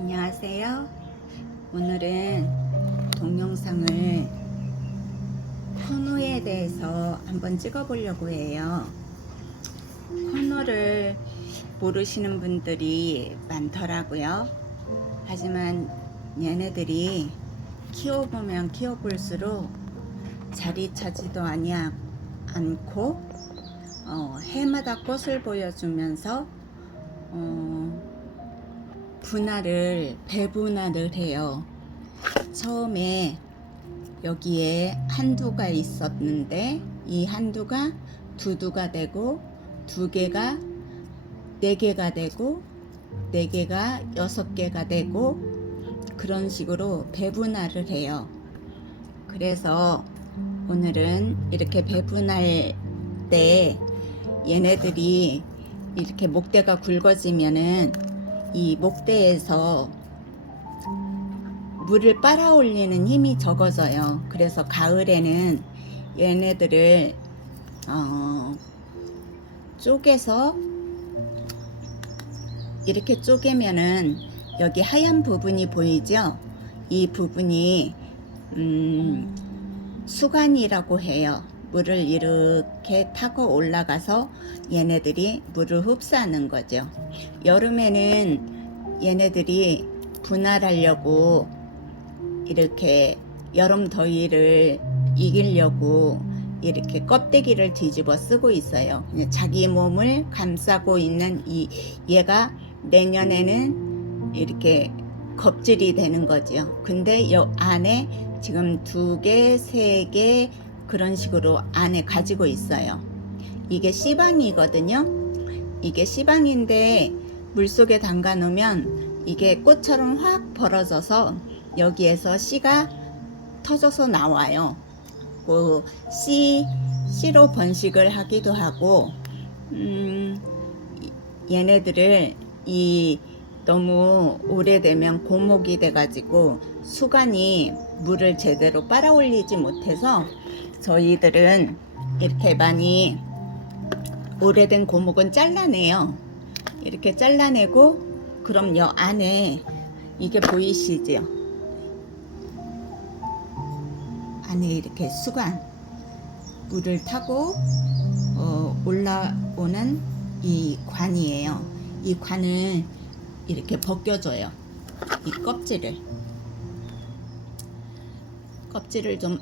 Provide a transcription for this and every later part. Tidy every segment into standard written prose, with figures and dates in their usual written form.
안녕하세요. 오늘은 동영상을 코너에 대해서 한번 찍어 보려고 해요. 코너를 모르시는 분들이 많더라고요. 하지만 얘네들이 키워보면 키워볼수록 자리 차지도 않고 해마다 꽃을 보여주면서 배분할을 해요. 처음에 여기에 한두가 있었는데 이 한두가 두두가 되고 두 개가 네 개가 되고 네 개가 여섯 개가 되고 그런 식으로 배분할을 해요. 그래서 오늘은 이렇게 배분할 때 얘네들이 이렇게 목대가 굵어지면은 이 목대에서 물을 빨아올리는 힘이 적어져요. 그래서 가을에는 얘네들을 쪼개서 이렇게 쪼개면은 여기 하얀 부분이 보이죠? 이 부분이 수간이라고 해요. 물을 이렇게 타고 올라가서 얘네들이 물을 흡수하는 거죠. 여름에는 얘네들이 분할하려고 이렇게 여름 더위를 이기려고 이렇게 껍데기를 뒤집어 쓰고 있어요. 자기 몸을 감싸고 있는 얘가 내년에는 이렇게 껍질이 되는 거죠. 근데 요 안에 지금 두 개, 세 개 그런 식으로 안에 가지고 있어요. 이게 씨방이거든요. 이게 씨방인데 물속에 담가 놓으면 이게 꽃처럼 확 벌어져서 여기에서 씨가 터져서 나와요. 그 씨로 번식을 하기도 하고 얘네들을 너무 오래되면 고목이 돼가지고 수간이 물을 제대로 빨아올리지 못해서 저희들은 이렇게 많이 오래된 고목은 잘라내요. 이렇게 잘라내고 그럼 여 안에 이게 보이시죠? 안에 이렇게 수간 물을 타고 올라오는 이 관이에요. 이 관을 이렇게 벗겨줘요. 이 껍질을 좀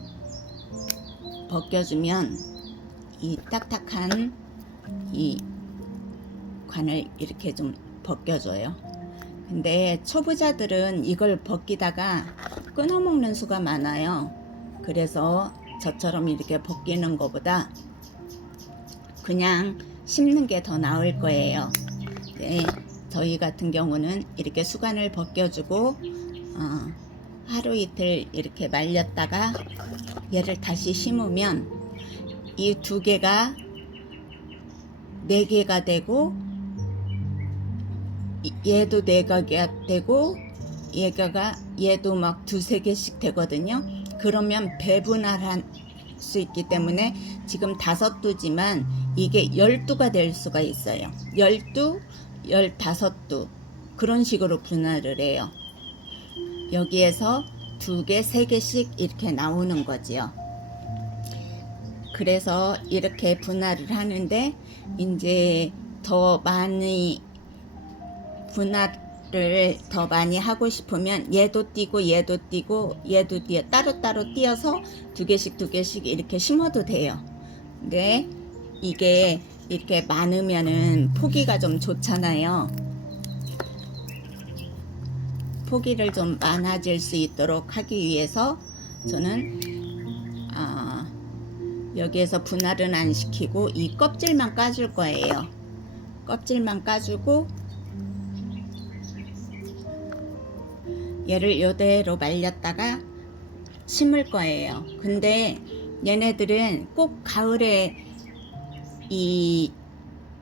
벗겨주면 이 딱딱한 이 관을 이렇게 좀 벗겨줘요. 근데 초보자들은 이걸 벗기다가 끊어먹는 수가 많아요. 그래서 저처럼 이렇게 벗기는 것보다 그냥 심는 게 더 나을 거예요. 네, 저희 같은 경우는 이렇게 수간을 벗겨주고 하루 이틀 이렇게 말렸다가 얘를 다시 심으면 이 두 개가 네 개가 되고 얘도 네 개가 되고 얘도 막 두세 개씩 되거든요. 그러면 배분할 수 있기 때문에 지금 5두지만 이게 12가 될 수가 있어요. 12, 15두 그런 식으로 분할을 해요. 여기에서 2개, 3개씩 이렇게 나오는 거지요. 그래서 이렇게 분할을 하는데 이제 더 많이 분할을 더 많이 하고 싶으면 얘도 띄고 얘도 띄고 얘도 따로따로 띄어서 2개씩 이렇게 심어도 돼요. 근데 이게 이렇게 많으면은 포기가 좀 좋잖아요. 포기를 좀 많아질 수 있도록 하기 위해서 저는 여기에서 분할은 안 시키고 이 껍질만 까줄 거예요. 껍질만 까주고 얘를 이대로 말렸다가 심을 거예요. 근데 얘네들은 꼭 가을에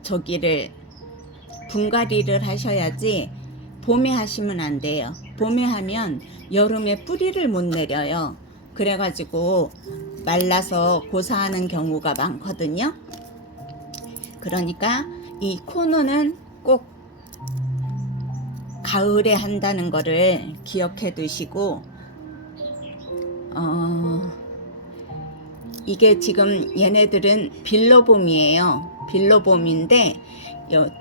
저기를 분갈이를 하셔야지 봄에 하시면 안 돼요. 봄에 하면 여름에 뿌리를 못 내려요. 그래가지고 말라서 고사하는 경우가 많거든요. 그러니까 이 코너는 꼭 가을에 한다는 거를 기억해 두시고, 이게 지금 얘네들은 빌로봄이에요. 빌로봄인데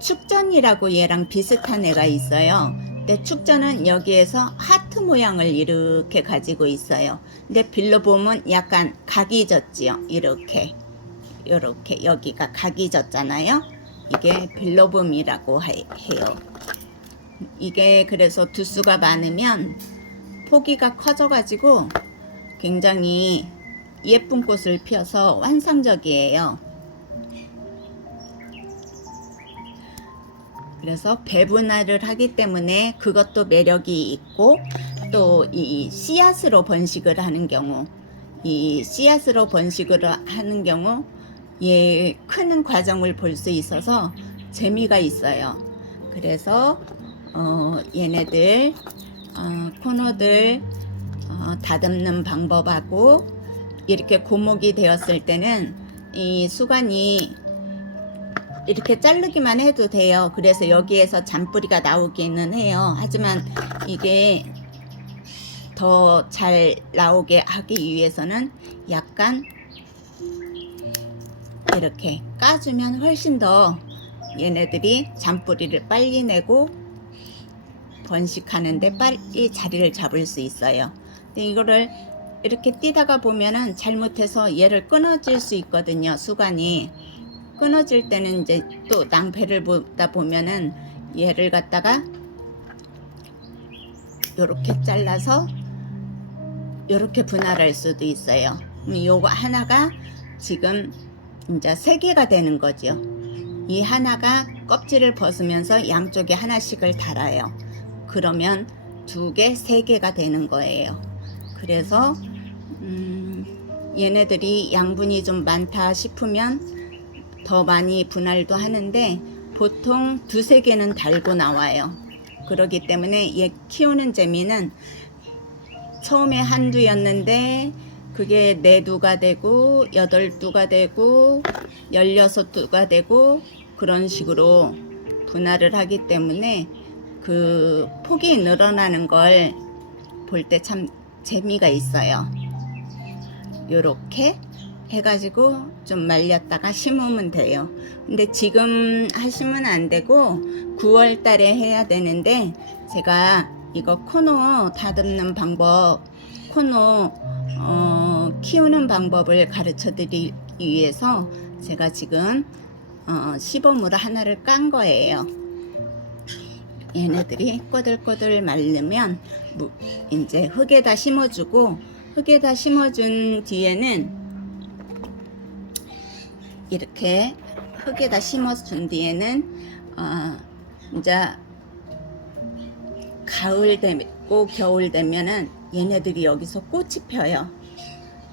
축전이라고 얘랑 비슷한 애가 있어요. 근데 축전은 여기에서 하트 모양을 이렇게 가지고 있어요. 근데 빌로봄은 약간 각이 졌지요. 이렇게 여기가 각이 졌잖아요. 이게 빌로봄이라고 해요. 이게 그래서 두수가 많으면 포기가 커져가지고 굉장히 예쁜 꽃을 피워서 환상적이에요. 그래서 배분화를 하기 때문에 그것도 매력이 있고, 또 이 씨앗으로 번식을 하는 경우, 얘 크는 과정을 볼 수 있어서 재미가 있어요. 그래서 얘네들 코너들 다듬는 방법하고, 이렇게 고목이 되었을 때는 이 수간이 이렇게 자르기만 해도 돼요. 그래서 여기에서 잔뿌리가 나오기는 해요. 하지만 이게 더 잘 나오게 하기 위해서는 약간 이렇게 까주면 훨씬 더 얘네들이 잔뿌리를 빨리 내고 번식하는데 빨리 자리를 잡을 수 있어요. 근데 이거를 이렇게 뛰다가 보면은 잘못해서 얘를 끊어질 수 있거든요. 수간이 끊어질 때는 이제 또 낭패를 보다 보면은 얘를 갖다가 요렇게 잘라서 요렇게 분할할 수도 있어요. 요거 하나가 지금 이제 3개가 되는 거죠. 이 하나가 껍질을 벗으면서 양쪽에 하나씩을 달아요. 그러면 2개, 3개가 되는 거예요. 그래서 얘네들이 양분이 좀 많다 싶으면 더 많이 분할도 하는데 보통 2-3개는 달고 나와요. 그렇기 때문에 얘 키우는 재미는 처음에 한두였는데 그게 4두가 되고 8두가 되고 16두가 되고 그런 식으로 분할을 하기 때문에 그 폭이 늘어나는 걸 볼 때 참 재미가 있어요. 요렇게 해가지고 좀 말렸다가 심으면 돼요. 근데 지금 하시면 안 되고 9월 달에 해야 되는데, 제가 이거 코노 다듬는 방법, 코노 키우는 방법을 가르쳐 드리기 위해서 제가 지금 시범으로 하나를 깐 거예요. 얘네들이 꼬들꼬들 마르면 이제 흙에다 심어주고, 흙에다 심어준 뒤에는 이렇게 흙에다 심어준 뒤에는 이제 가을 되고 겨울 되면은 얘네들이 여기서 꽃이 펴요.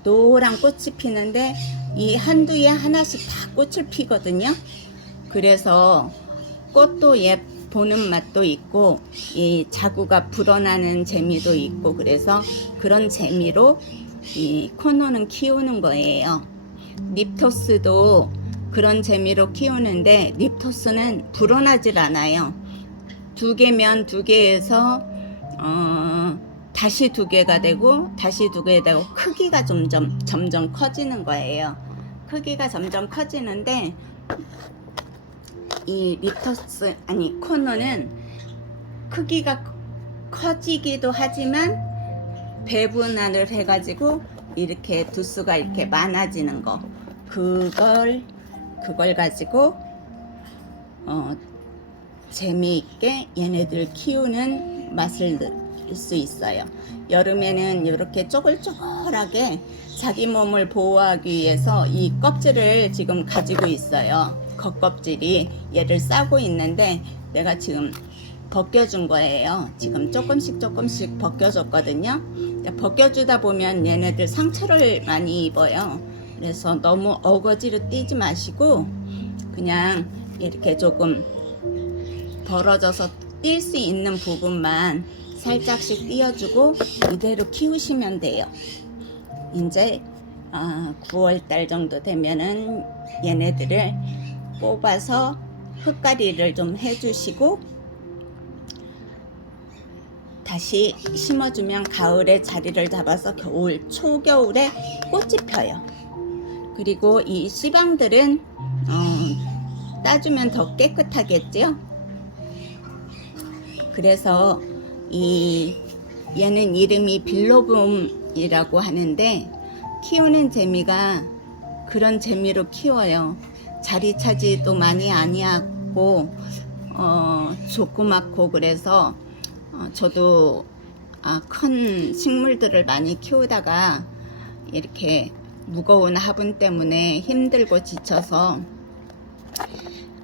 노란 꽃이 피는데 이 한두에 하나씩 다 꽃을 피거든요. 그래서 꽃도 보는 맛도 있고 이 자구가 불어나는 재미도 있고, 그래서 그런 재미로 이 코노는 키우는 거예요. 립토스도 그런 재미로 키우는데 립토스는 불어나질 않아요. 2개면 2개에서 다시 2개가 되고 다시 2개 되고 크기가 점점 커지는 거예요. 크기가 점점 커지는데 이 립토스 코노는 크기가 커지기도 하지만 배분화를 해가지고 이렇게 두수가 이렇게 많아지는 거, 그걸 가지고 재미있게 얘네들 키우는 맛을 낼 수 있어요. 여름에는 이렇게 쪼글쪼글하게 자기 몸을 보호하기 위해서 이 껍질을 지금 가지고 있어요. 겉껍질이 얘를 싸고 있는데 내가 지금 벗겨준 거예요. 지금 조금씩 벗겨줬거든요. 벗겨주다 보면 얘네들 상처를 많이 입어요. 그래서 너무 어거지로 띄지 마시고 그냥 이렇게 조금 벌어져서 뛸 수 있는 부분만 살짝씩 띄워주고 이대로 키우시면 돼요. 이제 9월달 정도 되면은 얘네들을 뽑아서 흙가리를 좀 해주시고, 다시 심어주면 가을에 자리를 잡아서 겨울, 초겨울에 꽃이 펴요. 그리고 이 씨방들은 따주면 더 깨끗하겠죠. 그래서 얘는 이름이 빌로봄이라고 하는데 키우는 재미가 그런 재미로 키워요. 자리 차지도 많이 아니하고 조그맣고 그래서 저도 큰 식물들을 많이 키우다가 이렇게 무거운 화분 때문에 힘들고 지쳐서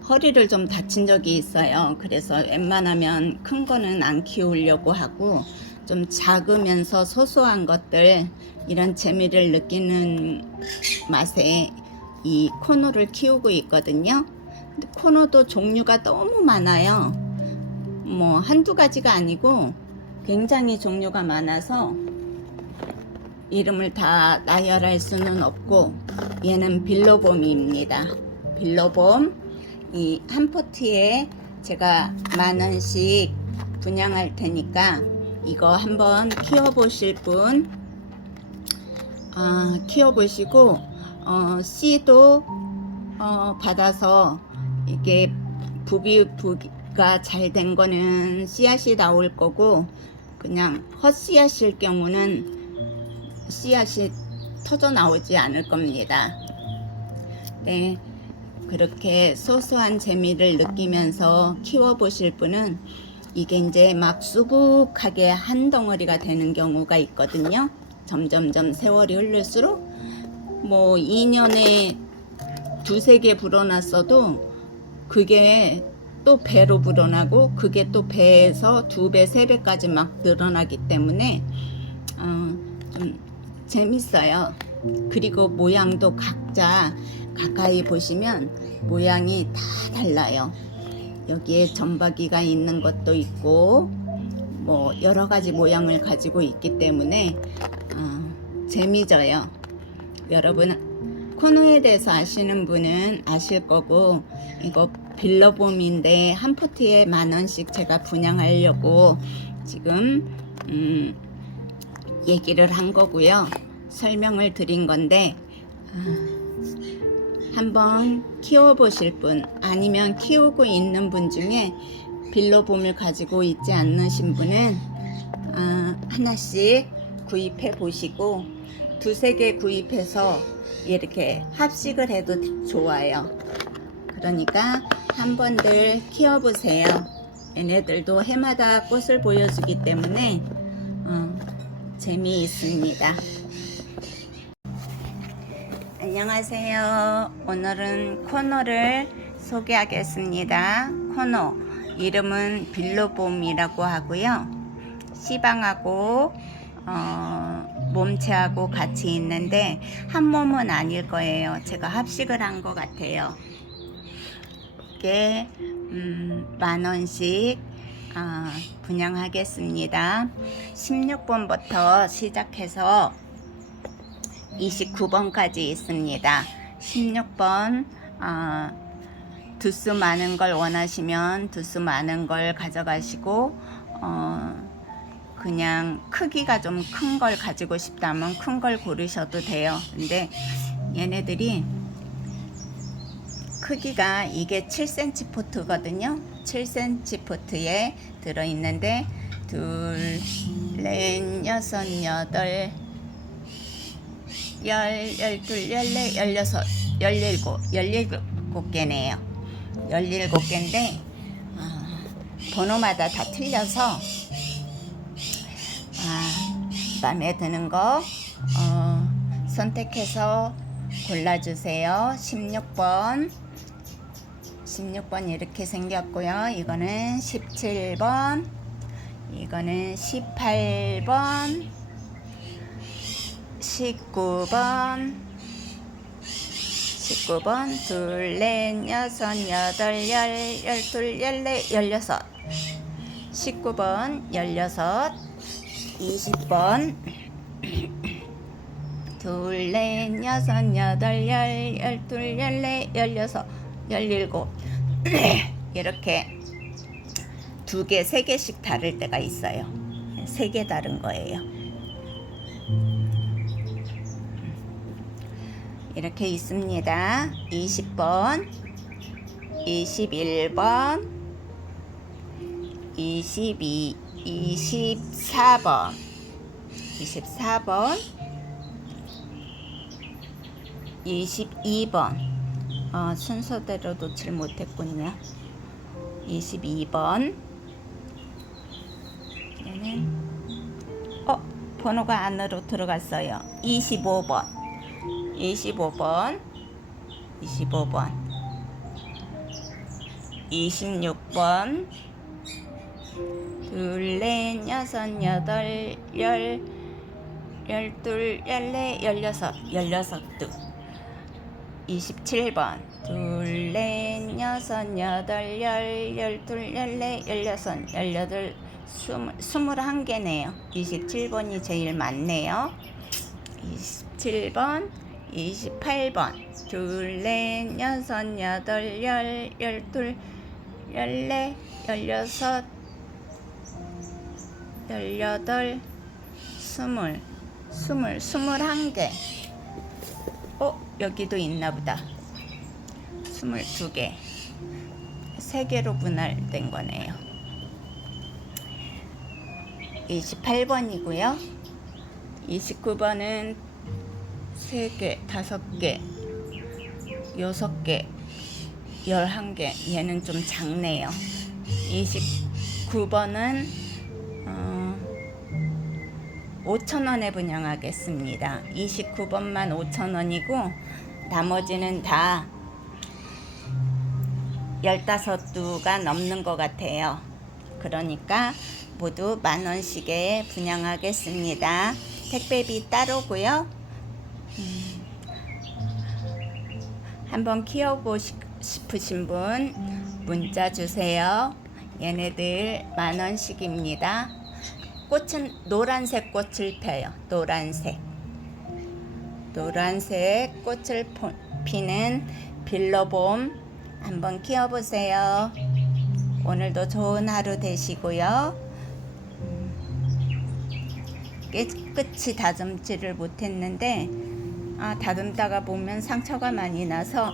허리를 좀 다친 적이 있어요. 그래서 웬만하면 큰 거는 안 키우려고 하고 좀 작으면서 소소한 것들, 이런 재미를 느끼는 맛에 이 코노를 키우고 있거든요. 근데 코노도 종류가 너무 많아요. 뭐 한두 가지가 아니고 굉장히 종류가 많아서 이름을 다 나열할 수는 없고, 얘는 빌로봄입니다. 빌로봄. 이 한 포트에 제가 10,000원씩 분양할 테니까 이거 한번 키워보실 분 키워보시고 씨도 받아서 이게 부비가 잘 된 거는 씨앗이 나올 거고, 그냥 헛씨앗일 경우는 씨앗이 터져 나오지 않을 겁니다. 네, 그렇게 소소한 재미를 느끼면서 키워보실 분은 이게 이제 막 수북하게 한 덩어리가 되는 경우가 있거든요. 점점점 세월이 흐를수록 뭐 2년에 2-3개 불어났어도 그게 또 배로 불어나고, 그게 또 배에서 2배, 3배까지 막 늘어나기 때문에 좀 재밌어요. 그리고 모양도 각자 가까이 보시면 모양이 다 달라요. 여기에 점박이가 있는 것도 있고 뭐 여러 가지 모양을 가지고 있기 때문에 재미져요. 여러분 코노에 대해서 아시는 분은 아실 거고, 이거 빌로봄인데 한 포트에 10,000원씩 제가 분양하려고 지금 얘기를 한 거고요. 설명을 드린 건데 한번 키워보실 분, 아니면 키우고 있는 분 중에 빌로봄을 가지고 있지 않으신 분은 하나씩 구입해 보시고 2-3개 구입해서 이렇게 합식을 해도 좋아요. 그러니까 한번들 키워보세요. 얘네들도 해마다 꽃을 보여주기 때문에 재미있습니다. 안녕하세요. 오늘은 코노를 소개하겠습니다. 코노 이름은 빌로봄이라고 하고요. 씨방하고 몸체하고 같이 있는데 한 몸은 아닐 거예요. 제가 합식을 한 것 같아요. 이게 10,000원씩 분양하겠습니다. 16번부터 시작해서 29번까지 있습니다. 16번 두수 많은 걸 원하시면 두수 많은 걸 가져가시고, 그냥 크기가 좀 큰 걸 가지고 싶다면 큰 걸 고르셔도 돼요. 근데 얘네들이 크기가 이게 7cm 포트거든요. 7cm 포트에 들어있는데 2, 4, 6, 8, 12, 14, 17개네요. 17개인데 번호마다 다 틀려서 마음에 드는 거 선택해서 골라주세요. 16번 이렇게 생겼고요. 이거는 17번, 이거는 18번, 19번, 2, 4, 6, 8, 10, 12, 14, 16, 19번, 16, 20번, 2, 4, 6, 8, 10, 12, 14, 16, 17 이렇게 2개, 3개씩 다를 때가 있어요. 3개 다른 거예요. 이렇게 있습니다. 20번, 21번, 22, 24번, 24번, 22번. 순서대로 놓질 못했군요. 22번. 얘는 번호가 안으로 들어갔어요. 25번, 25번, 25번, 26번, 둘, 넷, 여섯, 여덟, 열, 열둘, 열넷, 열여섯, 16두. 27번, 둘, 넷, 여섯, 여덟, 열, 열둘, 열넷, 열여섯, 열여덟, 21개네요. 27번이 제일 많네요. 27번, 28번, 둘, 넷, 여섯, 여덟, 열, 열둘, 열넷, 열여섯, 열여덟, 21개. 여기도 있나보다. 22개. 3개로 분할된 거네요. 28번이고요. 29번은 3개, 5개, 6개, 11개. 얘는 좀 작네요. 29번은 5,000원에 분양하겠습니다. 29번만 5,000원이고 나머지는 다 15두가 넘는 것 같아요. 그러니까 모두 10,000원씩에 분양하겠습니다. 택배비 따로고요. 한번 키워보고 싶으신 분 문자 주세요. 얘네들 10,000원씩입니다. 꽃은 노란색 꽃을 펴요. 노란색 꽃을 피는 빌러봄 한번 키워보세요. 오늘도 좋은 하루 되시고요. 깨끗이 다듬지를 못했는데 다듬다가 보면 상처가 많이 나서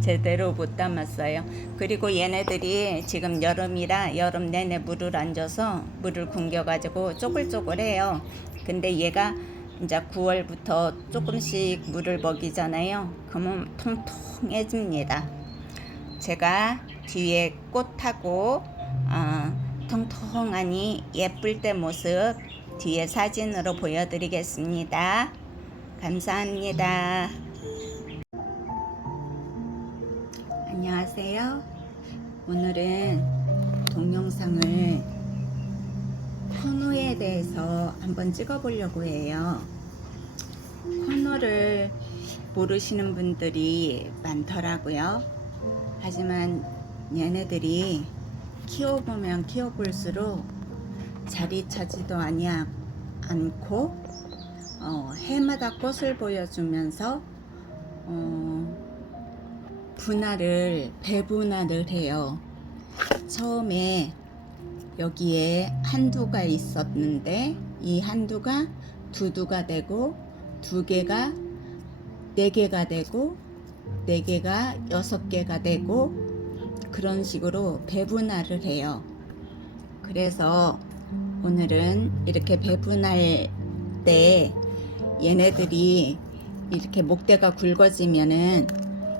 제대로 못 담았어요. 그리고 얘네들이 지금 여름이라 여름 내내 물을 안 줘서 물을 굶겨가지고 쪼글쪼글해요. 근데 얘가 이제 9월부터 조금씩 물을 먹이잖아요. 그러면 통통해집니다. 제가 뒤에 꽃하고 통통하니 예쁠 때 모습 뒤에 사진으로 보여드리겠습니다. 감사합니다. 안녕하세요. 오늘은 동영상을 코너에 대해서 한번 찍어보려고 해요. 코너를 모르시는 분들이 많더라고요. 하지만 얘네들이 키워보면 키워볼수록 자리 차지도 않고 해마다 꽃을 보여주면서 배분할을 해요. 처음에 여기에 한두가 있었는데 이 한두가 2두가 되고 2개가 4개가 되고 4개가 6개가 되고 그런 식으로 배분할을 해요. 그래서 오늘은 이렇게 배분할 때 얘네들이 이렇게 목대가 굵어지면은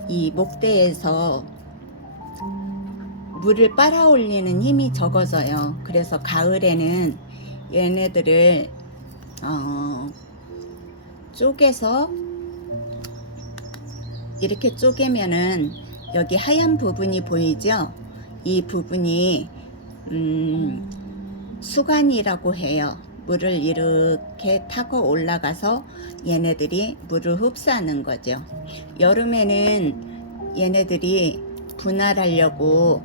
이 목대에서 물을 빨아올리는 힘이 적어져요. 그래서 가을에는 얘네들을 쪼개서 이렇게 쪼개면은 여기 하얀 부분이 보이죠? 이 부분이 수간이라고 해요. 물을 이렇게 타고 올라가서 얘네들이 물을 흡수하는 거죠. 여름에는 얘네들이 분할하려고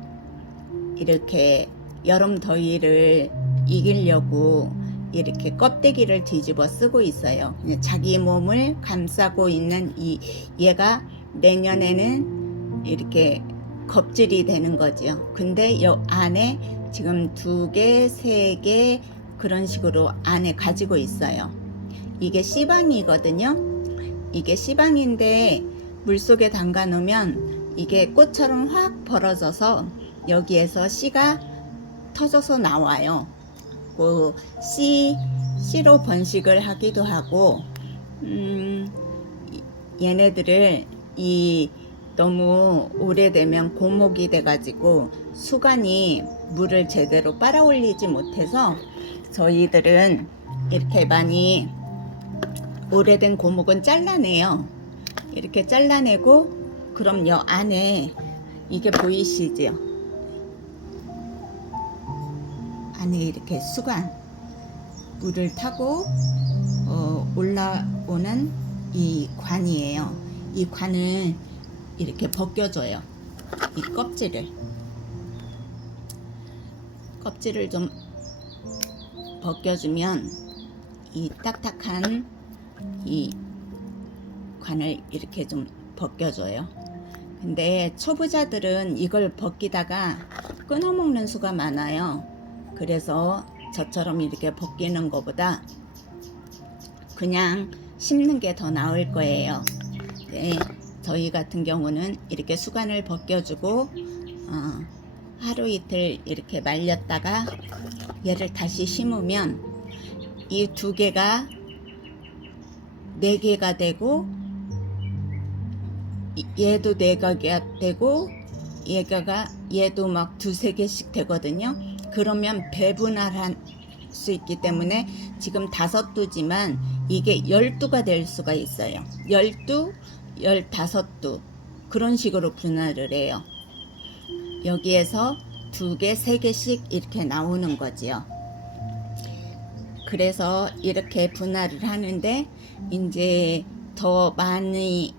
이렇게 여름 더위를 이기려고 이렇게 껍데기를 뒤집어 쓰고 있어요. 자기 몸을 감싸고 있는 얘가 내년에는 이렇게 겁질이 되는 거죠. 근데 요 안에 지금 2개, 3개 그런 식으로 안에 가지고 있어요. 이게 씨방이거든요. 이게 씨방인데 물속에 담가 놓으면 이게 꽃처럼 확 벌어져서 여기에서 씨가 터져서 나와요. 그 씨로 번식을 하기도 하고, 얘네들을 너무 오래되면 고목이 돼가지고 수간이 물을 제대로 빨아올리지 못해서 저희들은 이렇게 많이 오래된 고목은 잘라내요. 이렇게 잘라내고, 그럼 여 안에 이게 보이시죠? 안에 이렇게 수간 물을 타고 올라오는 이 관이에요. 이 관을 이렇게 벗겨줘요. 이 껍질을 좀 벗겨주면 이 딱딱한 이 관을 이렇게 좀 벗겨줘요. 근데 초보자들은 이걸 벗기다가 끊어먹는 수가 많아요. 그래서 저처럼 이렇게 벗기는 것보다 그냥 심는 게 더 나을 거예요. 네, 저희 같은 경우는 이렇게 수간을 벗겨주고 하루 이틀 이렇게 말렸다가 얘를 다시 심으면 이 두 개가 4개가 되고, 얘도 4개가 되고, 얘도 막 2-3개씩 되거든요. 그러면 배분할 수 있기 때문에 지금 5두지만 이게 12가 될 수가 있어요. 12, 15두 그런 식으로 분할을 해요. 여기에서 2개, 3개씩 이렇게 나오는 거지요. 그래서 이렇게 분할을 하는데, 이제 더 많이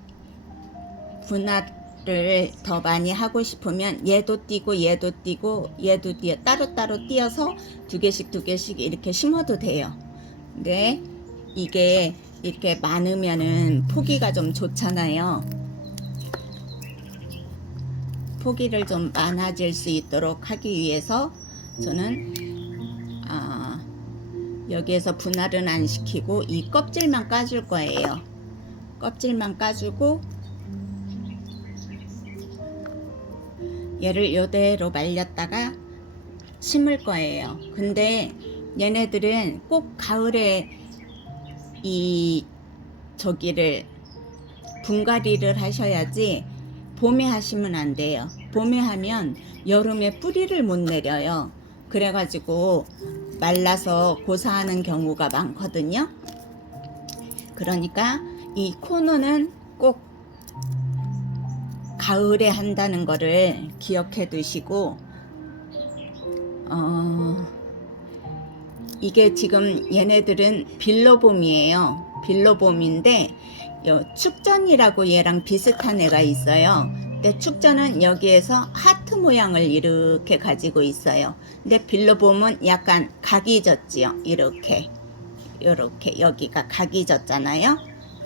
분할을 더 많이 하고 싶으면 얘도 띄고 얘도 띄고 얘도 따로따로 띄어서 2개씩 이렇게 심어도 돼요. 근데 이게 이렇게 많으면은 포기가 좀 좋잖아요. 포기를 좀 많아질 수 있도록 하기 위해서 저는 여기에서 분할은 안 시키고 이 껍질만 까줄 거예요. 껍질만 까주고 얘를 이대로 말렸다가 심을 거예요. 근데 얘네들은 꼭 가을에 저기를 분갈이를 하셔야지 봄에 하시면 안 돼요. 봄에 하면 여름에 뿌리를 못 내려요. 그래가지고 말라서 고사하는 경우가 많거든요. 그러니까 이 코너는 꼭 가을에 한다는 거를 기억해 두시고, 이게 지금 얘네들은 빌로봄이에요. 빌로봄인데 축전이라고 얘랑 비슷한 애가 있어요. 근데 축전은 여기에서 하트 모양을 이렇게 가지고 있어요. 근데 빌로봄은 약간 각이 졌지요. 이렇게 여기가 각이 졌잖아요.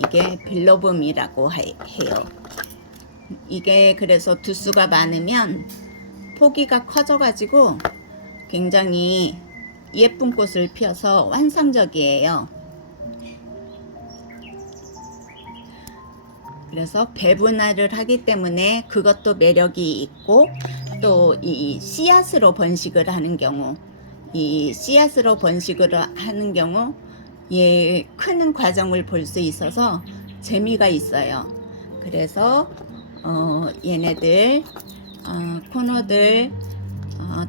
이게 빌로봄이라고 해요. 이게 그래서 두수가 많으면 포기가 커져가지고 굉장히 예쁜 꽃을 피워서 환상적이에요. 그래서 배분할을 하기 때문에 그것도 매력이 있고, 또 이 씨앗으로 번식을 하는 경우, 얘 크는 과정을 볼 수 있어서 재미가 있어요. 그래서 얘네들 코너들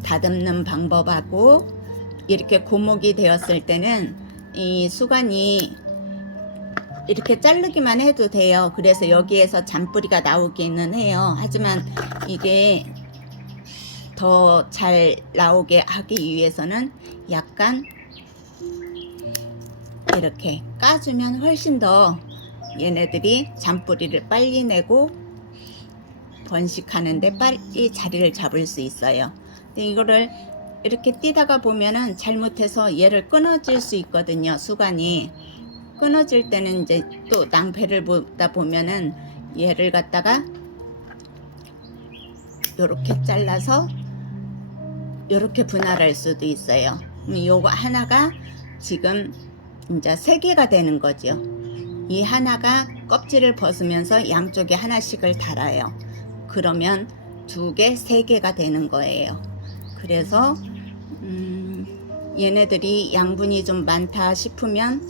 다듬는 방법하고, 이렇게 고목이 되었을 때는 이 수간이 이렇게 자르기만 해도 돼요. 그래서 여기에서 잔뿌리가 나오기는 해요. 하지만 이게 더 잘 나오게 하기 위해서는 약간 이렇게 까주면 훨씬 더 얘네들이 잔뿌리를 빨리 내고 번식하는데 빨리 자리를 잡을 수 있어요. 근데 이거를 이렇게 띄다가 보면은 잘못해서 얘를 끊어질 수 있거든요. 수간이 끊어질 때는 이제 또 낭패를 보다 보면은 얘를 갖다가 요렇게 잘라서 요렇게 분할할 수도 있어요. 요거 하나가 지금 이제 3개가 되는 거죠. 이 하나가 껍질을 벗으면서 양쪽에 하나씩을 달아요. 그러면 2개, 3개가 되는 거예요. 그래서 얘네들이 양분이 좀 많다 싶으면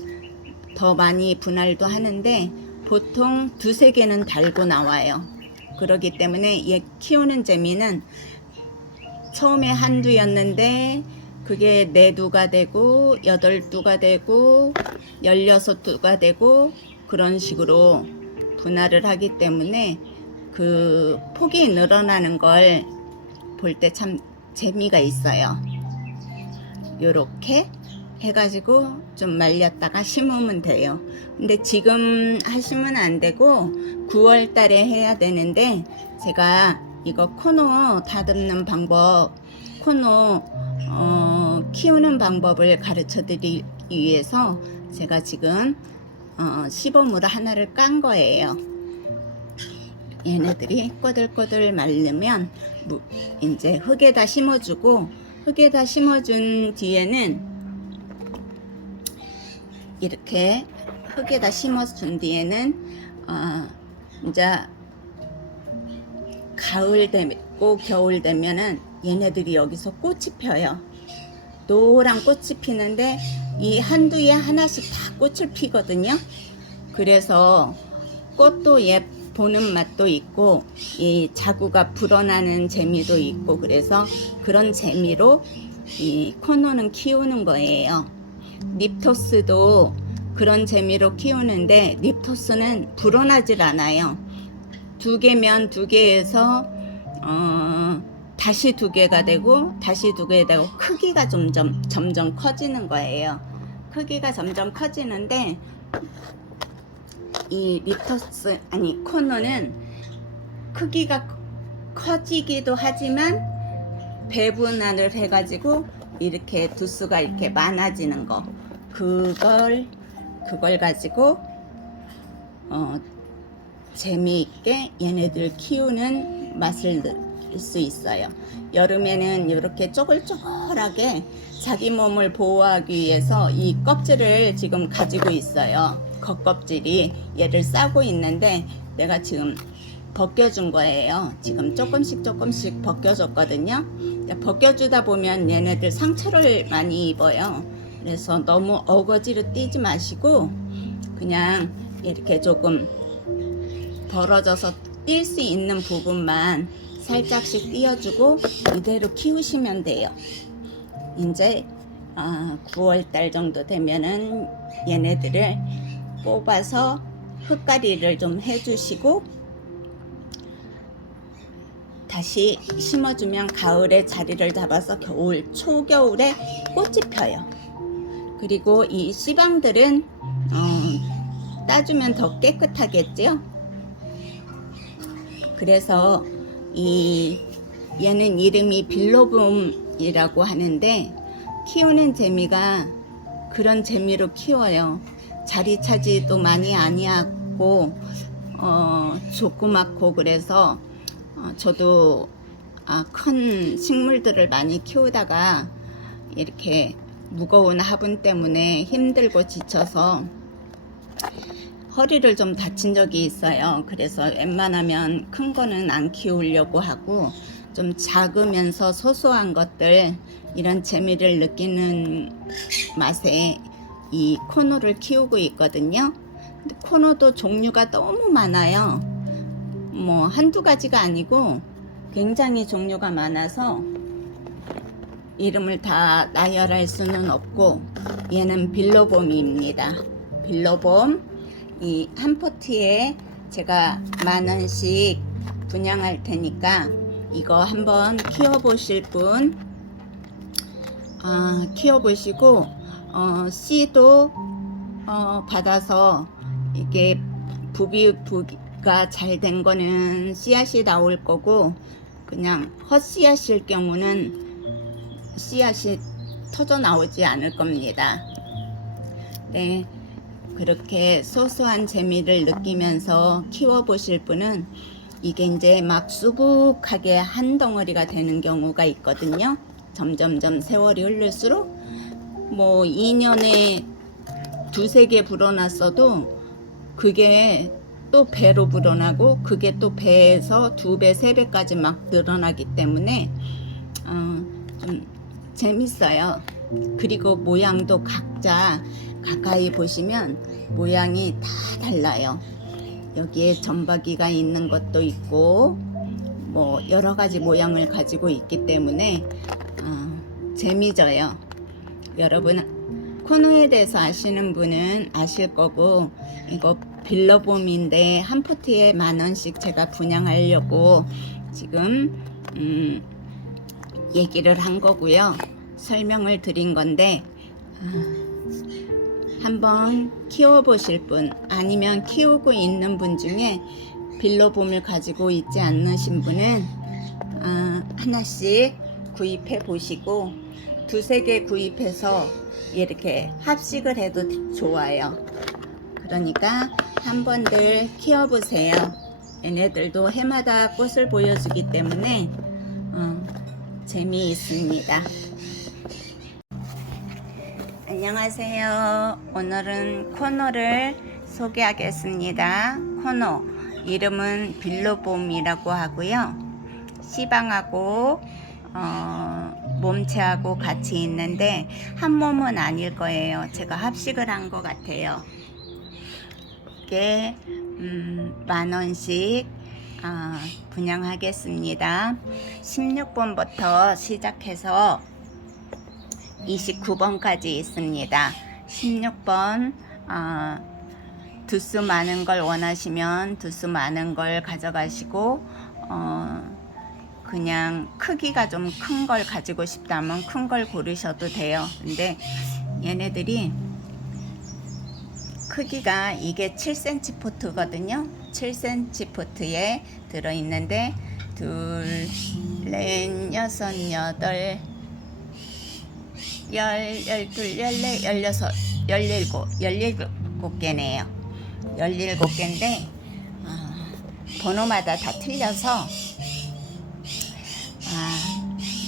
더 많이 분할도 하는데 보통 2-3개는 달고 나와요. 그렇기 때문에 얘 키우는 재미는 처음에 1두였는데 그게 4두가 되고 8두가 되고 16두가 되고 그런 식으로 분할을 하기 때문에 그 폭이 늘어나는 걸 볼 때 참 재미가 있어요. 요렇게 해가지고 좀 말렸다가 심으면 돼요. 근데 지금 하시면 안 되고 9월 달에 해야 되는데 제가 이거 코노 다듬는 방법, 코노 키우는 방법을 가르쳐 드리기 위해서 제가 지금 시범으로 하나를 깐 거예요. 얘네들이 꼬들꼬들 마르면 이제 흙에다 심어주고, 흙에다 심어준 뒤에는 이렇게 흙에다 심어준 뒤에는 이제 가을 되고 겨울 되면은 얘네들이 여기서 꽃이 펴요. 노란 꽃이 피는데 이 한두에 하나씩 다 꽃을 피거든요. 그래서 꽃도 보는 맛도 있고 이 자구가 불어나는 재미도 있고, 그래서 그런 재미로 이 코노는 키우는 거예요. 립토스도 그런 재미로 키우는데 립토스는 불어나질 않아요. 2개면 2개에서 다시 2개가 되고 다시 2개 되고 크기가 점점 커지는 거예요. 크기가 점점 커지는데 이 립토스 코노는 크기가 커지기도 하지만 배분을 해가지고 이렇게 두수가 이렇게 많아지는 거, 그걸 가지고 재미있게 얘네들 키우는 맛을 낼 수 있어요. 여름에는 이렇게 쪼글쪼글하게 자기 몸을 보호하기 위해서 이 껍질을 지금 가지고 있어요. 겉껍질이 얘를 싸고 있는데 내가 지금 벗겨준 거예요. 지금 조금씩 벗겨줬거든요. 벗겨주다 보면 얘네들 상처를 많이 입어요. 그래서 너무 어거지로 띄지 마시고 그냥 이렇게 조금 벌어져서 뛸 수 있는 부분만 살짝씩 띄워주고 이대로 키우시면 돼요. 이제 9월달 정도 되면은 얘네들을 뽑아서 흙가리를 좀 해주시고 다시 심어주면 가을에 자리를 잡아서 초겨울에 꽃이 펴요. 그리고 이 씨방들은 따주면 더 깨끗하겠죠. 그래서 얘는 이름이 빌로봄이라고 하는데 키우는 재미가 그런 재미로 키워요. 자리 차지도 많이 아니하고 조그맣고, 그래서 저도 큰 식물들을 많이 키우다가 이렇게 무거운 화분 때문에 힘들고 지쳐서 허리를 좀 다친 적이 있어요. 그래서 웬만하면 큰 거는 안 키우려고 하고 좀 작으면서 소소한 것들, 이런 재미를 느끼는 맛에 이 코노를 키우고 있거든요. 근데 코노도 종류가 너무 많아요. 뭐 한두 가지가 아니고 굉장히 종류가 많아서 이름을 다 나열할 수는 없고, 얘는 빌로봄입니다. 빌로봄, 이 한 포트에 제가 10,000원씩 분양할 테니까 이거 한번 키워보실 분 키워보시고 씨도 받아서 이게 부비가 잘 된 거는 씨앗이 나올 거고, 그냥 헛씨앗일 경우는 씨앗이 터져 나오지 않을 겁니다. 네, 그렇게 소소한 재미를 느끼면서 키워보실 분은 이게 이제 막 수북하게 한 덩어리가 되는 경우가 있거든요. 점점점 세월이 흐를수록. 뭐 2년에 두세 개 불어났어도 그게 또 배로 불어나고 그게 또 배에서 2배, 3배까지 막 늘어나기 때문에 좀 재밌어요. 그리고 모양도 각자 가까이 보시면 모양이 다 달라요. 여기에 점박이가 있는 것도 있고 뭐 여러 가지 모양을 가지고 있기 때문에 재미져요. 여러분 코노에 대해서 아시는 분은 아실 거고, 이거 빌러봄인데 한 포트에 10,000원씩 제가 분양하려고 지금 얘기를 한 거고요. 설명을 드린 건데 한번 키워보실 분, 아니면 키우고 있는 분 중에 빌러봄을 가지고 있지 않으신 분은 하나씩 구입해 보시고 2-3개 구입해서 이렇게 합식을 해도 좋아요. 그러니까 한번들 키워보세요. 얘네들도 해마다 꽃을 보여주기 때문에 재미있습니다. 안녕하세요. 오늘은 코노를 소개하겠습니다. 코노 이름은 빌러봄이라고 하고요. 시방하고 몸체하고 같이 있는데 한 몸은 아닐 거예요. 제가 합식을 한 것 같아요. 이게 10,000원씩 분양하겠습니다. 16번부터 시작해서 29번까지 있습니다. 16번 두수 많은 걸 원하시면 두수 많은 걸 가져가시고 그냥 크기가 좀 큰 걸 가지고 싶다면 큰 걸 고르셔도 돼요. 근데 얘네들이 크기가 이게 7cm 포트거든요. 7cm 포트에 들어있는데 2, 4, 6, 8, 10, 12, 14, 16, 17개네요. 17개인데 번호마다 다 틀려서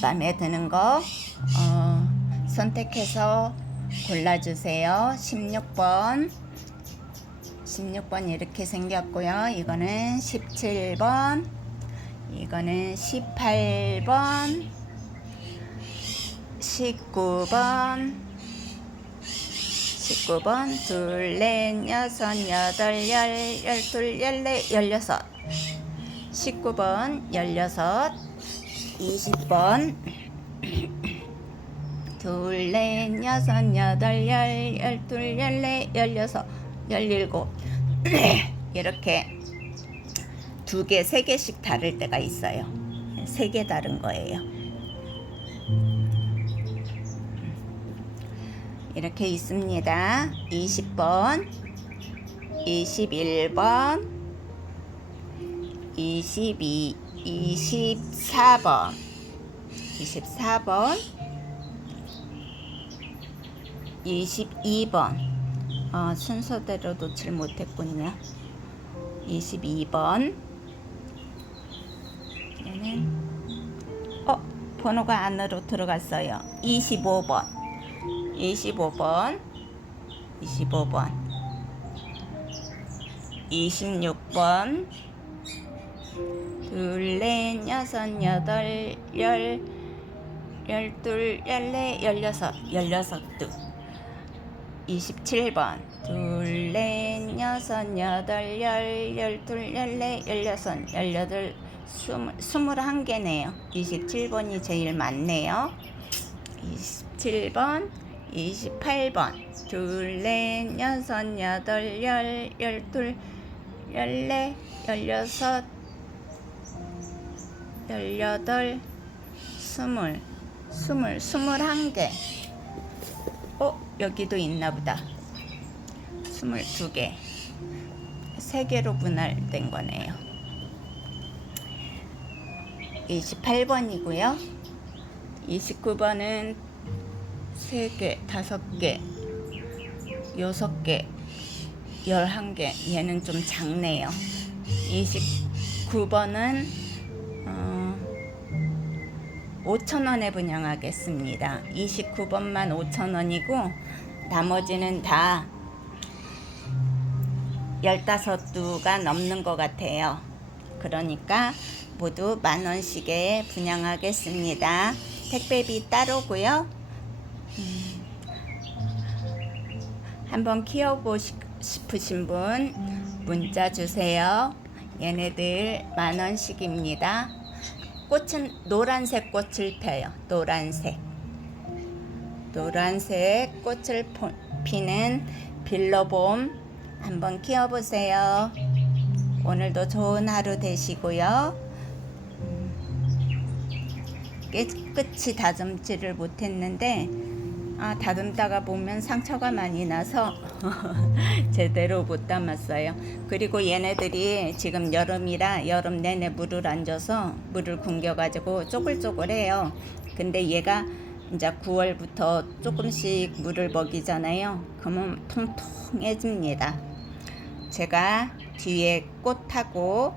마음에 드는 거 선택해서 골라주세요. 16번 이렇게 생겼고요. 이거는 17번, 이거는 18번, 19번, 2, 4, 6, 8, 10, 12, 14, 16, 19번, 16, 20번, 2, 4, 6, 8, 10, 12, 14, 17 이렇게 2개, 3개씩 다를 때가 있어요. 3개 다른 거예요. 이렇게 있습니다. 20번, 21번, 22, 24번, 24번, 22번. 순서대로 놓질 못했군요. 22번. 얘는 번호가 안으로 들어갔어요. 25번, 25번, 25번, 26번, 2, 4, 6, 8, 10, 12, 14, 16, 27번, 2, 4, 6, 8, 10, 12, 14, 16, 21개네요. 27번이 제일 많네요. 27번, 28번, 2, 4, 6, 8, 10, 12, 14, 16, 18, 20, 21개. 여기도 있나 보다. 22개. 3개로 분할된 거네요. 28번이고요. 29번은 3개, 5개, 6개, 11개. 얘는 좀 작네요. 29번은 5,000원에 분양하겠습니다. 29번만 5,000원이고 나머지는 다 15두가 넘는 것 같아요. 그러니까 모두 10,000원씩에 분양하겠습니다. 택배비 따로고요. 한번 키워보고 싶으신 분 문자 주세요. 얘네들 10,000원씩입니다. 꽃은 노란색 꽃을 펴요. 노란색 꽃을 피는 빌러봄 한번 키워보세요. 오늘도 좋은 하루 되시고요. 깨끗이 다듬지를 못했는데 다듬다가 보면 상처가 많이 나서 제대로 못 담았어요. 그리고 얘네들이 지금 여름이라 여름 내내 물을 안 줘서 물을 굶겨가지고 쪼글쪼글해요. 근데 얘가 이제 9월부터 조금씩 물을 먹이잖아요. 그러면 통통해집니다. 제가 뒤에 꽃하고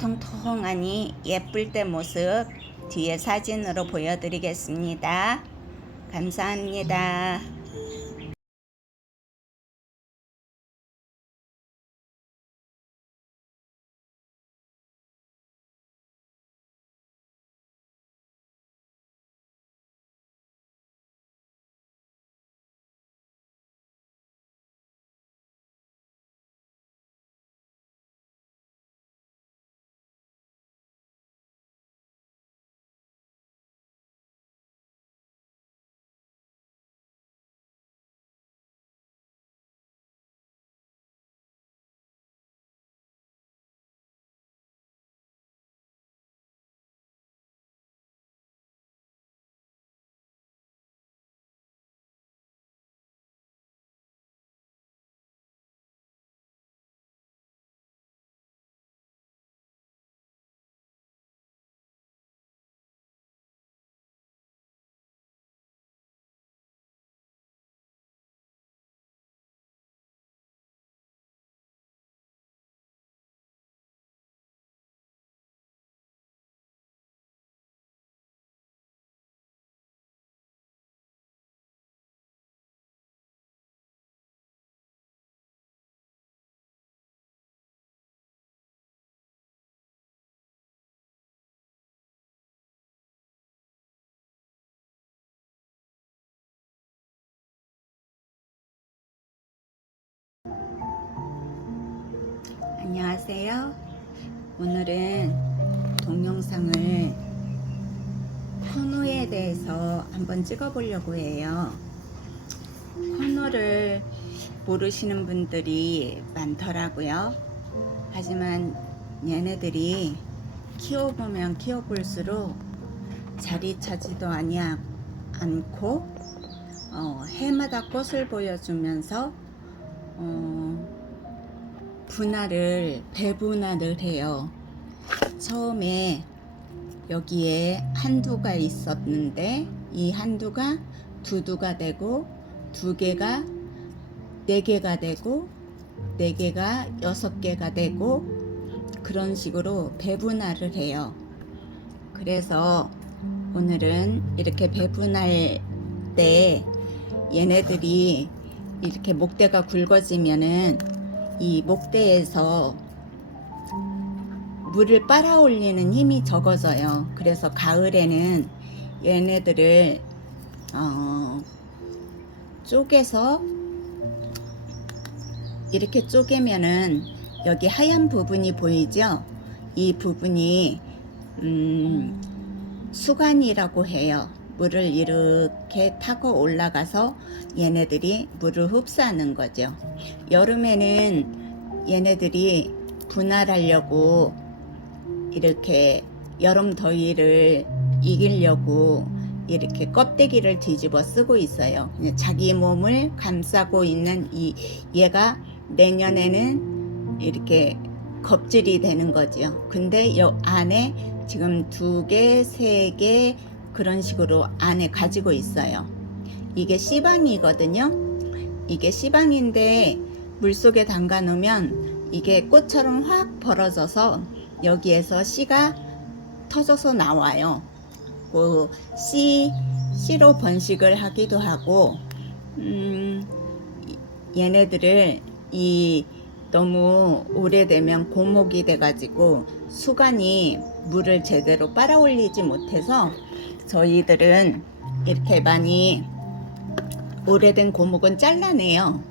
통통하니 예쁠 때 모습 뒤에 사진으로 보여드리겠습니다. 감사합니다. 안녕하세요. 오늘은 동영상을 코노에 대해서 한번 찍어보려고 해요. 코노를 모르시는 분들이 많더라고요. 하지만 얘네들이 키워보면 키워볼수록 자리 차지도 않고 해마다 꽃을 보여주면서 배분화를 해요. 처음에 여기에 한두가 있었는데 이 한두가 두두가 되고 두 개가 네 개가 되고 네 개가 6개가 되고 그런 식으로 배분화를 해요. 그래서 오늘은 이렇게 배분할 때 얘네들이 이렇게 목대가 굵어지면은 이 목대에서 물을 빨아올리는 힘이 적어져요. 그래서 가을에는 얘네들을 쪼개서 이렇게 쪼개면은 여기 하얀 부분이 보이죠? 이 부분이 수관이라고 해요. 물을 이렇게 타고 올라가서 얘네들이 물을 흡수하는 거죠. 여름에는 얘네들이 분할하려고 이렇게 여름 더위를 이기려고 이렇게 껍데기를 뒤집어 쓰고 있어요. 자기 몸을 감싸고 있는 얘가 내년에는 이렇게 겁질이 되는 거죠. 근데 이 안에 지금 2개, 3개 그런 식으로 안에 가지고 있어요. 이게 씨방이거든요. 이게 씨방인데 물속에 담가 놓으면 이게 꽃처럼 확 벌어져서 여기에서 씨가 터져서 나와요. 그 씨로 번식을 하기도 하고, 얘네들을 너무 오래되면 고목이 돼가지고 수간이 물을 제대로 빨아올리지 못해서 저희들은 이렇게 많이 오래된 고목은 잘라내요.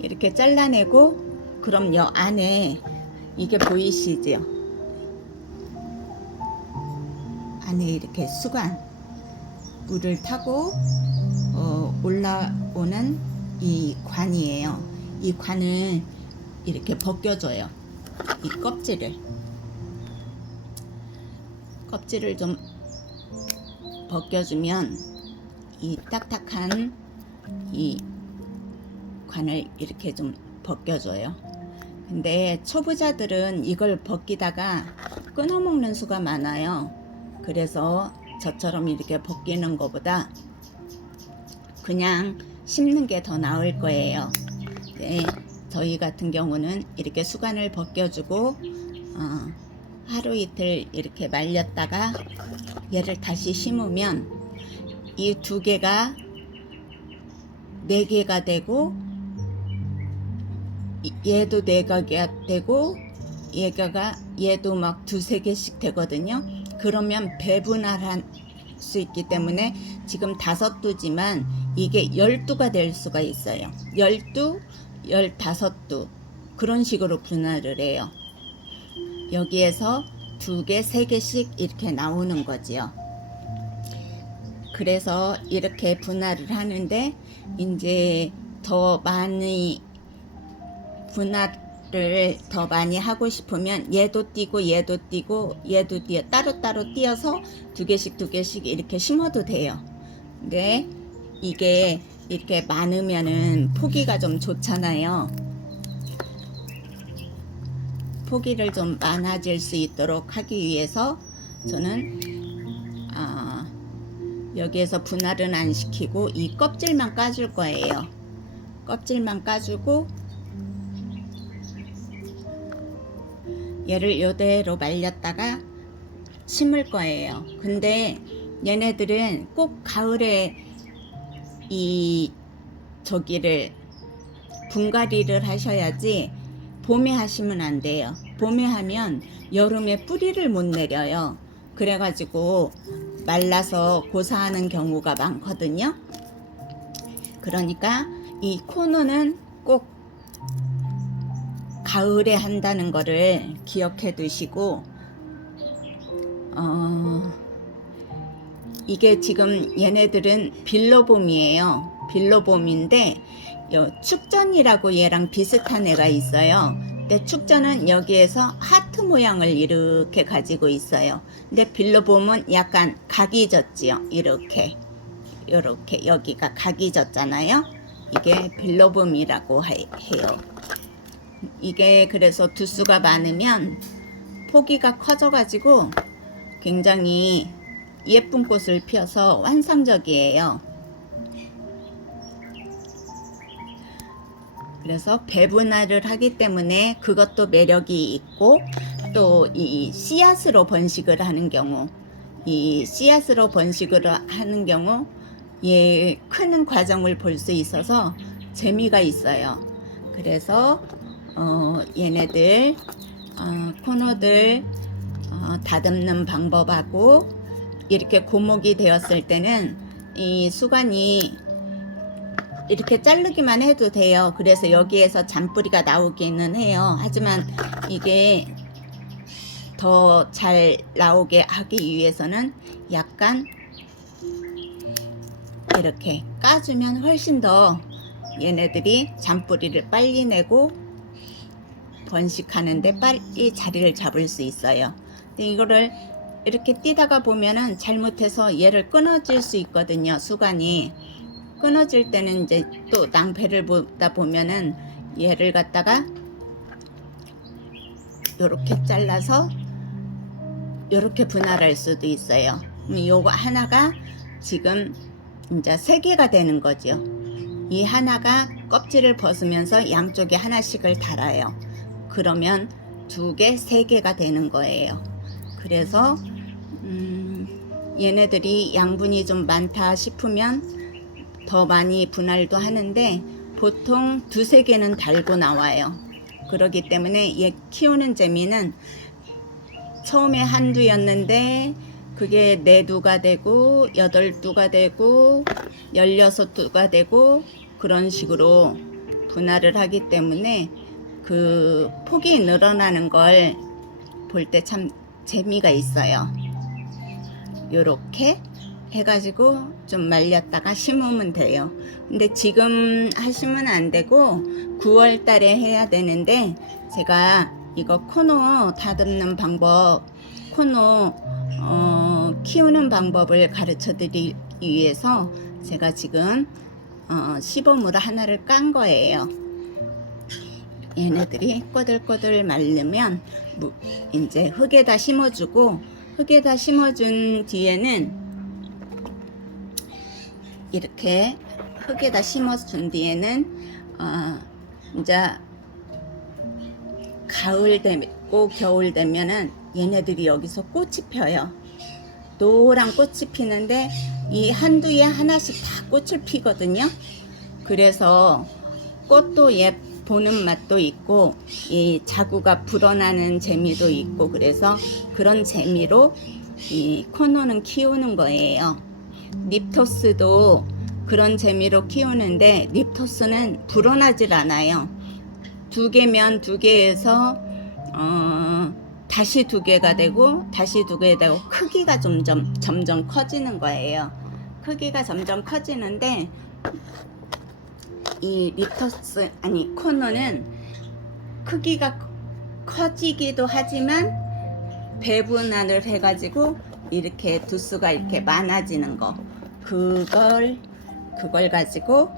이렇게 잘라내고, 그럼 여 안에 이게 보이시죠? 안에 이렇게 수간 물을 타고 올라오는 이 관이에요. 이 관을 이렇게 벗겨줘요. 이 껍질을 좀 벗겨주면 이 딱딱한 이 관을 이렇게 좀 벗겨줘요. 근데 초보자들은 이걸 벗기다가 끊어먹는 수가 많아요. 그래서 저처럼 이렇게 벗기는 것보다 그냥 심는 게 더 나을 거예요. 네, 저희 같은 경우는 이렇게 수간을 벗겨주고 하루 이틀 이렇게 말렸다가 얘를 다시 심으면 이 두 개가 4개가 되고, 얘도 4개가 되고, 얘도 막 2-3개씩 되거든요. 그러면 배분할 수 있기 때문에 지금 5두지만 이게 12가 될 수가 있어요. 12, 15두 그런 식으로 분할을 해요. 여기에서 2개, 3개씩 이렇게 나오는 거지요. 그래서 이렇게 분할을 하는데, 이제 더 많이 분할을 더 많이 하고 싶으면 얘도 띄고 얘도 띄고 얘도 띄어 따로따로 띄어서 2개씩 이렇게 심어도 돼요. 근데 이게 이렇게 많으면은 포기가 좀 좋잖아요. 포기를 좀 많아질 수 있도록 하기 위해서 저는 여기에서 분할은 안 시키고 이 껍질만 까줄 거예요. 껍질만 까주고 얘를 이대로 말렸다가 심을 거예요. 근데 얘네들은 꼭 가을에 저기를 분갈이를 하셔야지 봄에 하시면 안 돼요. 봄에 하면 여름에 뿌리를 못 내려요. 그래가지고 말라서 고사하는 경우가 많거든요. 그러니까 이 코너는 꼭 가을에 한다는 거를 기억해 두시고, 이게 지금 얘네들은 빌로봄이에요. 빌로봄인데 축전이라고 얘랑 비슷한 애가 있어요. 근데 축전은 여기에서 하트 모양을 이렇게 가지고 있어요. 근데 빌로봄은 약간 각이 졌지요. 이렇게 여기가 각이 졌잖아요. 이게 빌로봄이라고 해요. 이게 그래서 두수가 많으면 포기가 커져가지고 굉장히 예쁜 꽃을 피워서 환상적이에요. 그래서 배분할을 하기 때문에 그것도 매력이 있고, 또 이 씨앗으로 번식을 하는 경우, 얘 크는 과정을 볼 수 있어서 재미가 있어요. 그래서 얘네들 코너들 다듬는 방법하고, 이렇게 고목이 되었을 때는 이 수간이 이렇게 자르기만 해도 돼요. 그래서 여기에서 잔뿌리가 나오기는 해요. 하지만 이게 더 잘 나오게 하기 위해서는 약간 이렇게 까주면 훨씬 더 얘네들이 잔뿌리를 빨리 내고 번식하는데 빨리 자리를 잡을 수 있어요. 근데 이거를 이렇게 띄다가 보면은 잘못해서 얘를 끊어질 수 있거든요. 수간이 끊어질 때는 이제 또 낭패를 보다 보면은 얘를 갖다가 요렇게 잘라서 요렇게 분할할 수도 있어요. 요거 하나가 지금 이제 3개가 되는 거죠. 이 하나가 껍질을 벗으면서 양쪽에 하나씩을 달아요. 그러면 2개, 3개가 되는 거예요. 그래서 얘네들이 양분이 좀 많다 싶으면 더 많이 분할도 하는데 보통 두세 개는 달고 나와요. 그렇기 때문에 얘 키우는 재미는 처음에 한두였는데 그게 4두가 되고 8두가 되고 16두가 되고 그런 식으로 분할을 하기 때문에 그 폭이 늘어나는 걸 볼 때 참 재미가 있어요. 요렇게 해가지고 좀 말렸다가 심으면 돼요. 근데 지금 하시면 안 되고 9월 달에 해야 되는데 제가 이거 코노 다듬는 방법, 코노 키우는 방법을 가르쳐 드리기 위해서 제가 지금 시범으로 하나를 깐 거예요. 얘네들이 꼬들꼬들 마르면 이제 흙에다 심어주고, 흙에다 심어준 뒤에는 이렇게 흙에다 심어준 뒤에는 이제 가을 되고 겨울 되면은 얘네들이 여기서 꽃이 펴요. 노란 꽃이 피는데 이 한두에 하나씩 다 꽃을 피거든요. 그래서 꽃도 보는 맛도 있고 이 자구가 불어나는 재미도 있고, 그래서 그런 재미로 이 코노는 키우는 거예요. 립토스도 그런 재미로 키우는데 립토스는 불어나질 않아요. 2개면 2개에서 다시 2개가 되고 다시 2개 되고 크기가 점점 커지는 거예요. 크기가 점점 커지는데 이 립토스 코노는 크기가 커지기도 하지만 배분을 해가지고 이렇게 두수가 이렇게 많아지는 거, 그걸 가지고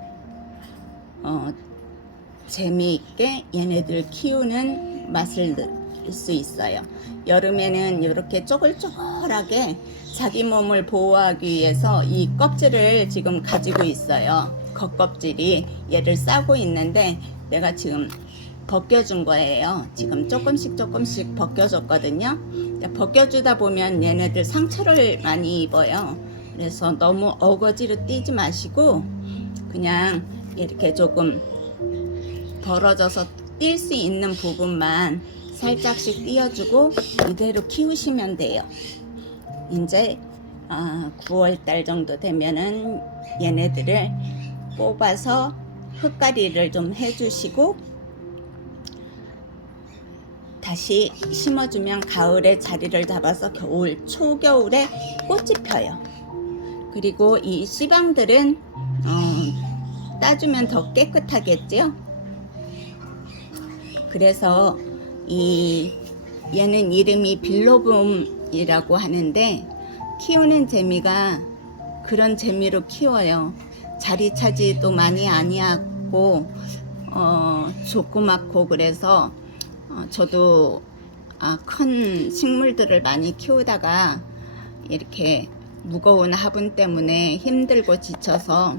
재미있게 얘네들 키우는 맛을 낼 수 있어요. 여름에는 이렇게 쪼글쪼글하게 자기 몸을 보호하기 위해서 이 껍질을 지금 가지고 있어요. 겉껍질이 얘를 싸고 있는데 내가 지금 벗겨준 거예요. 지금 조금씩 벗겨줬거든요. 벗겨주다 보면 얘네들 상처를 많이 입어요. 그래서 너무 어거지로 띄지 마시고 그냥 이렇게 조금 벌어져서 뛸 수 있는 부분만 살짝씩 띄워주고 이대로 키우시면 돼요. 이제 9월달 정도 되면은 얘네들을 뽑아서 흙가리를 좀 해주시고 다시 심어주면 가을에 자리를 잡아서 초겨울에 꽃이 펴요. 그리고 이 씨방들은 따주면 더 깨끗하겠죠. 그래서 얘는 이름이 빌로봄이라고 하는데 키우는 재미가 그런 재미로 키워요. 자리 차지도 많이 아니하고 조그맣고, 그래서 저도 큰 식물들을 많이 키우다가 이렇게 무거운 화분 때문에 힘들고 지쳐서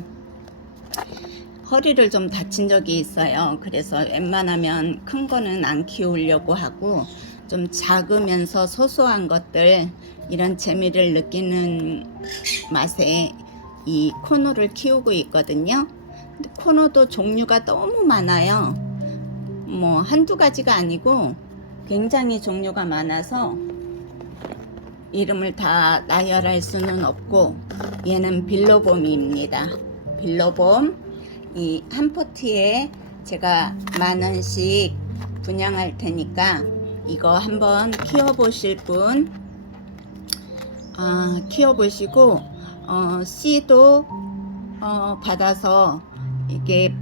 허리를 좀 다친 적이 있어요. 그래서 웬만하면 큰 거는 안 키우려고 하고 좀 작으면서 소소한 것들, 이런 재미를 느끼는 맛에 이 코노를 키우고 있거든요. 근데 코노도 종류가 너무 많아요. 뭐 한두 가지가 아니고 굉장히 종류가 많아서 이름을 다 나열할 수는 없고, 얘는 빌로봄입니다. 빌로봄, 이 한 포트에 제가 10,000원씩 분양할 테니까 이거 한번 키워보실 분 키워보시고 씨도 받아서 이게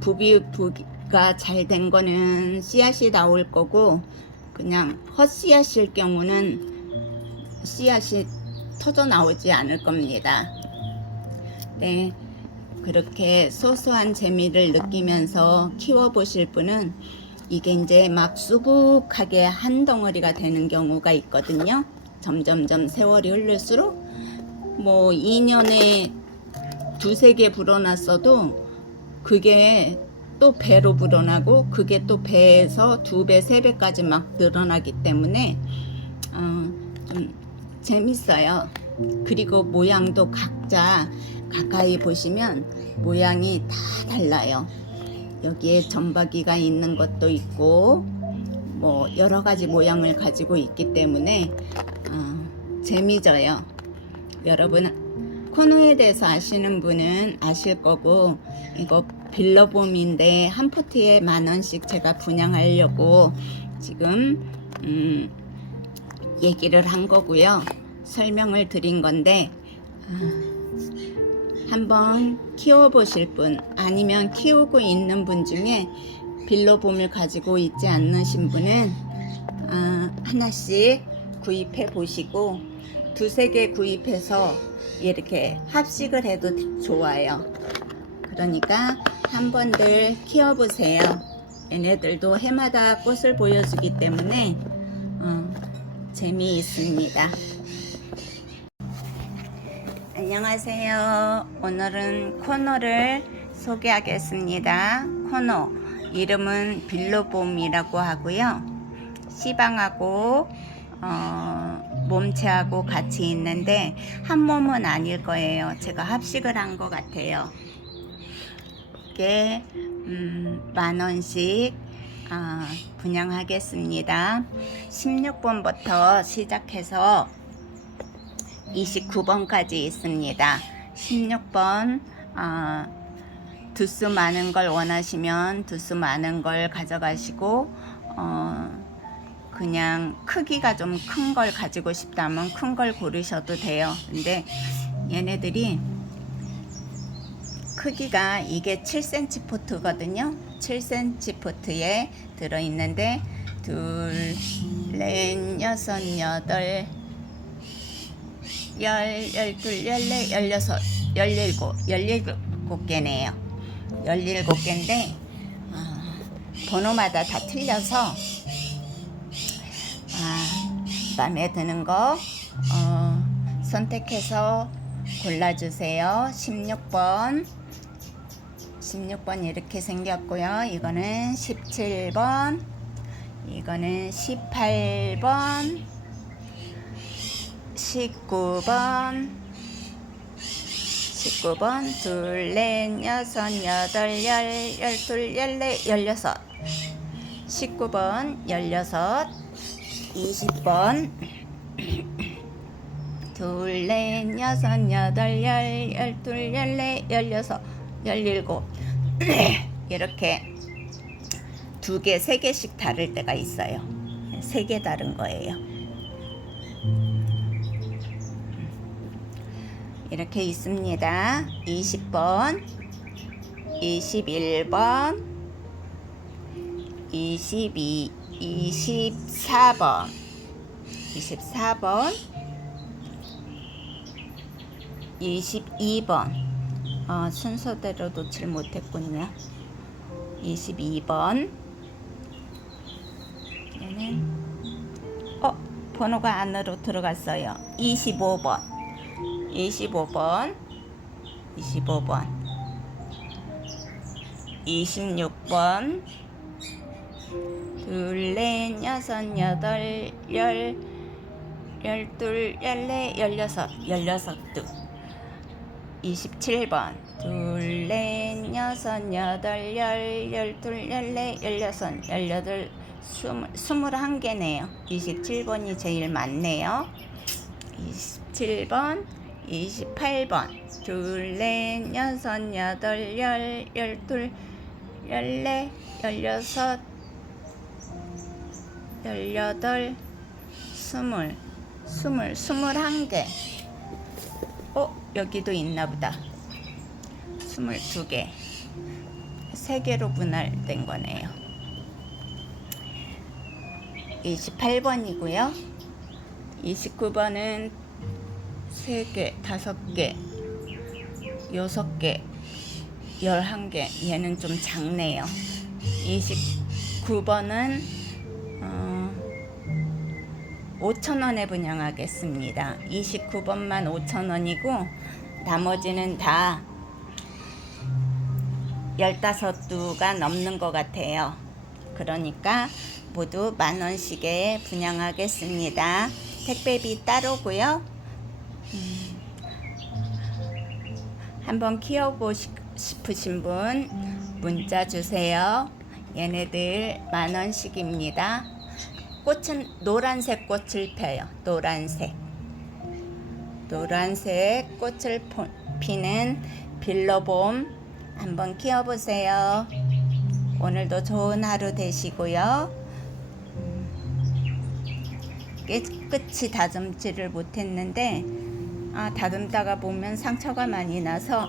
부비가 잘 된 거는 씨앗이 나올 거고, 그냥 헛씨앗일 경우는 씨앗이 터져 나오지 않을 겁니다. 네, 그렇게 소소한 재미를 느끼면서 키워보실 분은 이게 이제 막 수북하게 한 덩어리가 되는 경우가 있거든요. 점점점 세월이 흐를수록 뭐 2년에 2-3개 불어났어도 그게 또 배로 불어나고 그게 또 배에서 2배, 3배까지 막 늘어나기 때문에 좀 재밌어요. 그리고 모양도 각자 가까이 보시면 모양이 다 달라요. 여기에 점박이가 있는 것도 있고 뭐 여러 가지 모양을 가지고 있기 때문에 재미져요. 여러분 코노에 대해서 아시는 분은 아실 거고, 이거 빌러봄인데 한 포트에 10,000원씩 제가 분양하려고 지금 얘기를 한 거고요. 설명을 드린 건데 한번 키워보실 분, 아니면 키우고 있는 분 중에 빌러봄을 가지고 있지 않으신 분은 하나씩 구입해 보시고 2-3개 구입해서 이렇게 합식을 해도 좋아요. 그러니까 한번들 키워보세요. 얘네들도 해마다 꽃을 보여주기 때문에 재미있습니다. 안녕하세요. 오늘은 코노를 소개하겠습니다. 코노 이름은 빌러봄이라고 하고요. 씨방하고 몸체하고 같이 있는데 한 몸은 아닐 거예요. 제가 합식을 한 것 같아요. 이게 10,000원씩 분양하겠습니다. 16번부터 시작해서 29번까지 있습니다. 16번 두수 많은 걸 원하시면 두수 많은 걸 가져가시고 그냥 크기가 좀 큰 걸 가지고 싶다면 큰 걸 고르셔도 돼요. 근데 얘네들이 크기가 이게 7cm 포트거든요. 7cm 포트에 들어있는데 2, 4, 6, 8, 10, 12, 14, 17개네요. 17개인데 번호마다 다 틀려서 마음에 드는 거 선택해서 골라주세요. 16번 이렇게 생겼고요. 이거는 17번, 이거는 18번, 19번, 2, 4, 6, 8, 10, 11, 12, 14, 16, 19번, 16, 20번, 2, 4, 6, 8, 10, 12, 14, 16, 17 이렇게 2개, 3개씩 다를 때가 있어요. 3개 다른 거예요. 이렇게 있습니다. 20번, 21번, 22, 24번, 24번, 22번. 순서대로 놓질 못했군요. 22번. 얘는 번호가 안으로 들어갔어요. 25번, 25번, 25번, 26번, 2, 4, 6, 8, 10, 12, 14, 16, 27번, 2, 4, 6, 8, 10, 12, 14, 16, 21개네요. 27번이 제일 많네요. 27번, 28번, 2, 4, 6, 8, 10, 12, 14, 16, 18, 20, 21개. 여기도 있나보다. 22개. 3개로 분할된 거네요. 28번이고요. 29번은 3개, 5개, 6개, 11개. 얘는 좀 작네요. 29번은 5,000원에 분양하겠습니다. 29번만 5,000원이고 나머지는 다 15두가 넘는 것 같아요. 그러니까 모두 10,000원씩에 분양하겠습니다. 택배비 따로고요. 한번 키워보고 싶으신 분 문자 주세요. 얘네들 10,000원씩입니다. 꽃은 노란색 꽃을 펴요. 노란색 꽃을 피는 빌러봄 한번 키워보세요. 오늘도 좋은 하루 되시고요. 깨끗이 다듬지를 못했는데 다듬다가 보면 상처가 많이 나서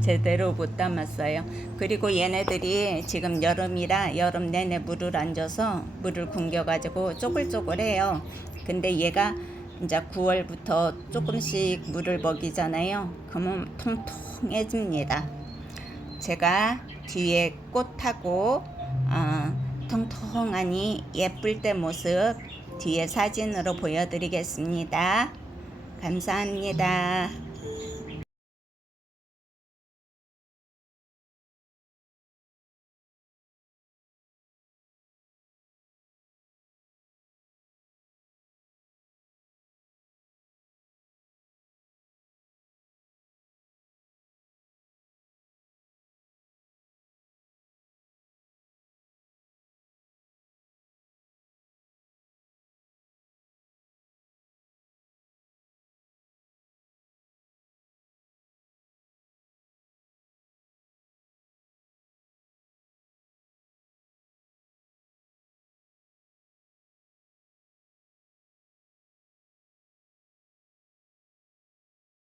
제대로 못 담았어요. 그리고 얘네들이 지금 여름이라 여름 내내 물을 안 줘서 물을 굶겨가지고 쪼글쪼글해요. 근데 얘가 이제 9월부터 조금씩 물을 먹이잖아요. 그러면 통통해집니다. 제가 뒤에 꽃하고 통통하니 예쁠 때 모습 뒤에 사진으로 보여드리겠습니다. 감사합니다.